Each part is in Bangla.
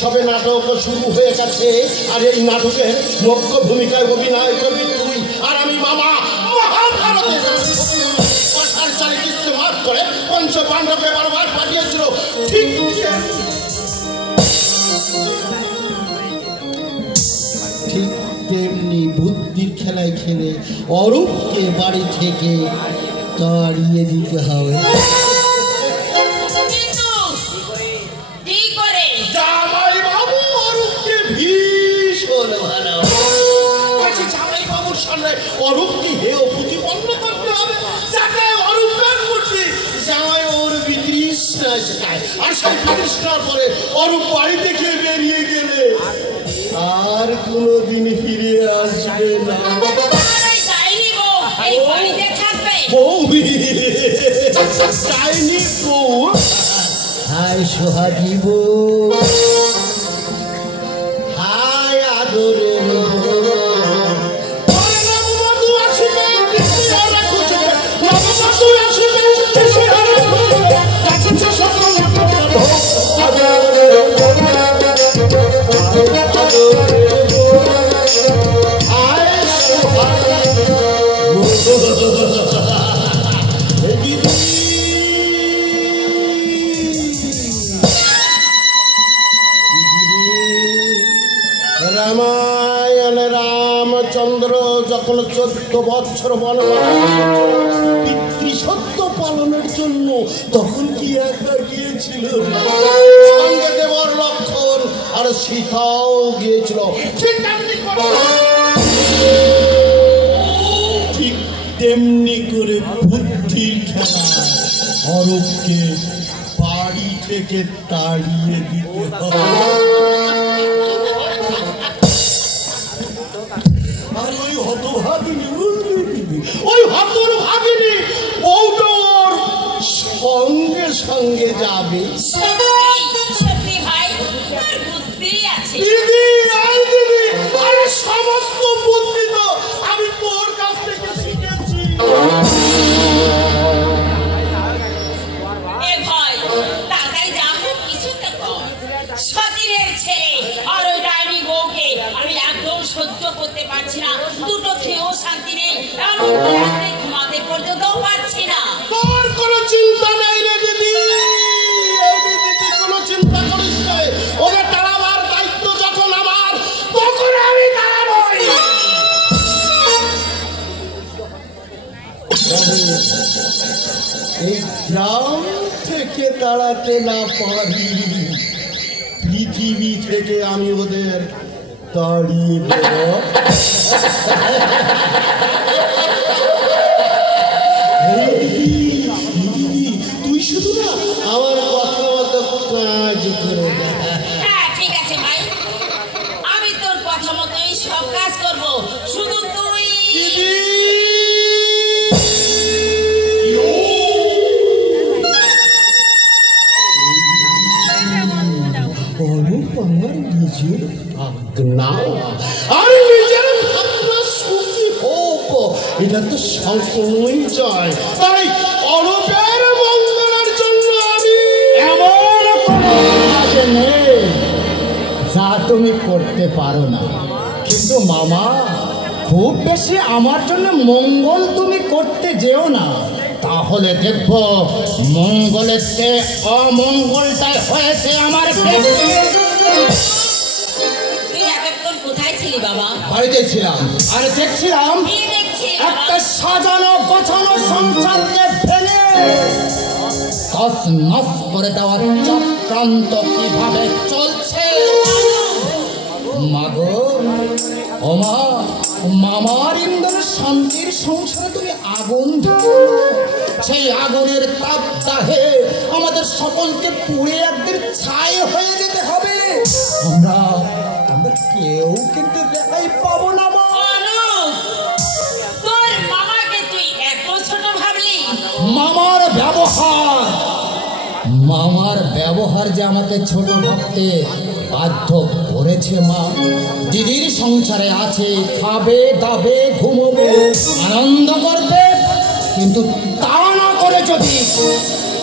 সবে নাটক শুরু হয়ে গেছে আর এই নাটকের মুখ্য ভূমিকায় অভিনয় করবি তুই আর আমি মামা মহাভারতের ইস্তেমাল করে পঞ্চ পাণ্ডবকে বারবার পাঠিয়েছিল ঠিক ঠিক তেমনি বুদ্ধির খেলায় খেলে অরূপকে বাড়ি থেকে তাড়িয়ে দিতে হবে। অরূপকে হেয় প্রতিপন্ন করতে হবে যাতে অরূপের প্রতি জামাই ওর বিতৃষ্ণা শেখায় আর সেই বিতৃষ্ণার পরে অরূপ বাড়ি থেকে বেরিয়ে গেলে আর কোনোদিন ফিরে আসবে না। হায় সোহাগী বউ, হায় আদরে রামায়ণে রামচন্দ্র যখন 14 বছর বনবাস পিতৃসত্য পালনের জন্য তখন কি একা গিয়েছিল? সঙ্গে দেবর লক্ষণ আর সীতাও গিয়েছিল। ঠিক তেমনি করে বুদ্ধির খেলা অরূপকে বাড়ি থেকে তাড়িয়ে দিতে হবে। আর ওই হতভাগিনী ওই হতভাগিনী বউটোর সঙ্গে সঙ্গে যাবে। দিদি আরে সমস্ত বুদ্ধি তো আমি তোর কাছ থেকে শিখেছি। সহ্য করতে পারছি না, দুটো খেয়েও শান্তি নেই, ঘুমাতে পর্যন্ত পারছি না। তোর কোনো চিন্তা নাই রে দিদি, কোনো চিন্তা করিস না। ওদের তাড়াবার দায়িত্ব যখন আমার তখন আমি তাড়াবই। এই গ্রাম থেকে তাড়াতে না পারি, পৃথিবী থেকে আমি ওদের তাড়িয়ে দেব। তুই শুধু না আমার কথা মতো কাজ করে দে। হ্যাঁ ঠিক আছে ভাই, আমি তোর কথা মতোই সব কাজ করব, শুধু তুই অরূপ আমার নিজের ভাবনা আর নিজের ভাবনা সুখী হোক, এটা তো সবসময় চায়। তাই অরূপের মঙ্গলের জন্য আমি এমন কোনো কাজ নেই যা তুমি করতে পারো না। কিন্তু মামা, খুব বেশি আমার জন্য মঙ্গল তুমি করতে যেও না, তাহলে দেখবো মঙ্গলের চেয়ে অমঙ্গলটাই হয়েছে আমার ক্ষেত্রে। তুই এতক্ষণ কোথায় ছিলি বাবা? বাড়িতে ছিলাম, আর দেখছিলাম একটা সাজানো গোছানো সংসারকে ফেলে তছ নছ করে দেওয়ার চক্রান্ত কিভাবে চলছে। মাগো ওমা, মামার ইন্দ্রের শান্তির সংসারে তুমি আগুন দিও, সেই আগুনের তাপ দাহে আমাদের সকলকে পুড়ে একদিন ছাই হয়ে যেতে হবে। আমরা কেউ কিন্তু রেহাই পাবো না। তোর মামাকে তুই এত ছোট ভাবলি? মামার ব্যবহার যে আমাকে ছোট ভাবতে বাধ্য করেছে। মা দিদির সংসারে আছে, খাবে দাবে ঘুমোবে আনন্দ করবে, কিন্তু তা না করে যদি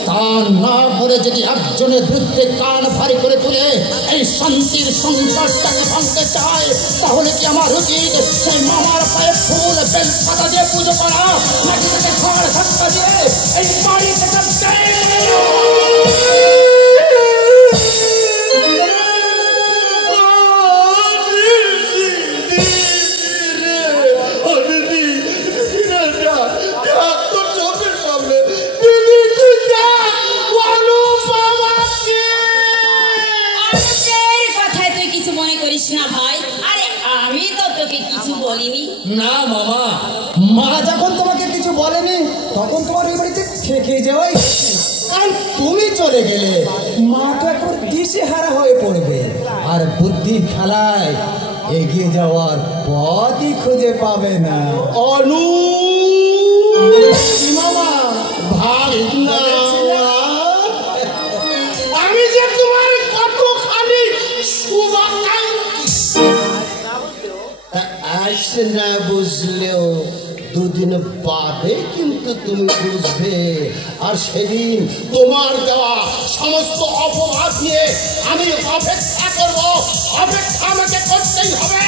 তা না করে যদি একজনের বিরুদ্ধে কান ভারী করে তুলে এই শান্তির সংসারটাকে ভাঙতে চায়, তাহলে কি আমার উচিত সেই মামার পায়ে ফুল বেল পাতা দিয়ে পুজো করা, নাকি তাকে ঘর ধাক্কা দিয়ে এই বাড়ি থেকে না মামা, মা যখন তোমাকে কিছু বলেনি তখন তোমার ওই বাড়িতে থেকে যাওয়াই, কারণ তুমি চলে গেলে মা তো এখন দিশেহারা হয়ে পড়বে আর বুদ্ধির খেলায় এগিয়ে যাওয়ার পথই খুঁজে পাবে না। অনু মামা ভাই না, আমি যে তোমার কতখানি আজ না বুঝলেও দুদিন বাদে কিন্তু তুমি বুঝবে। আর সেদিন তোমার দেওয়া সমস্ত অপবাদ নিয়ে আমি অপেক্ষা করব, অপেক্ষা আমাকে করতেই হবে।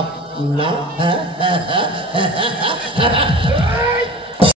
আপনা